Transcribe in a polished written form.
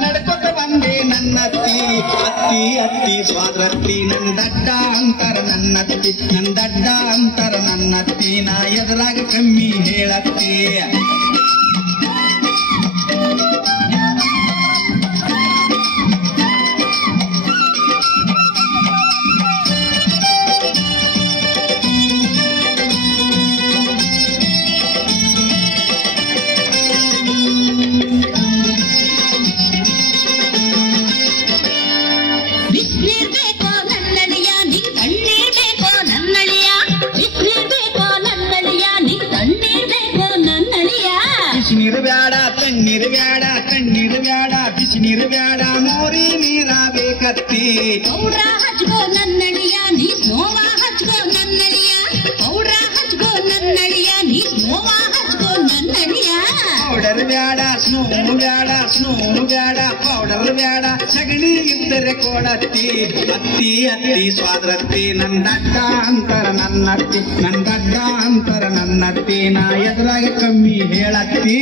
ನಡ್ಕೊತ ಬಂದೆ ನನ್ನತ್ತಿ ಅತ್ತಿ ಅತ್ತಿ ಸ್ವಾದ್ರತ್ತಿ ನನ್ನ ದಡ್ಡ ಅಂತರ ನನ್ನತ್ತಿ ನನ್ನ ದಡ್ಡ ಅಂತರ ನನ್ನತ್ತಿ ನಾ ಎದುರಾಗ ಕಮ್ಮಿ ಹೇಳತ್ತಿ ನೀರು ಬ್ಯಾಡ ತಣ್ಣೀರು ಬ್ಯಾಡ ತಣ್ಣೀರು ಬ್ಯಾಡ ಬಿಸಿ ನೀರು ಬ್ಯಾಡ ಮೋರಿ ನೀರ ಬೇಕತ್ತಿ ಪೌಡ್ರ ಹಚ್ಕೋ ನನ್ನಳಿಯ ನೀ ನೋವ ಹಚ್ಕೋ ನನ್ನಳಿಯ ಪೌಡ್ರ ಹಚ್ಕೋ ನನ್ನಳಿಯ ನೀ ನೋವ ಹಚ್ಕೋ ನನ್ನಳಿಯ ಪೌಡರ್ ಬ್ಯಾಡ ಸ್ನೋ ಬ್ಯಾಡ ಪೌಡರ್ ಬ್ಯಾಡ ಸಗಣಿ ಇದ್ದರೆ ಕೊಡತ್ತಿ ಅತ್ತಿ ಅತ್ತಿ ಸ್ವಾದ್ರತ್ತಿ ನನ್ನ ದಡ್ಡ ಅಂತರ ನನ್ನತ್ತಿ ನನ್ನ ದಡ್ಡ ಅಂತರ ನನ್ನತ್ತಿ ನಾ ಎದುರಾಗ ಕಮ್ಮಿ ಹೇಳತ್ತಿ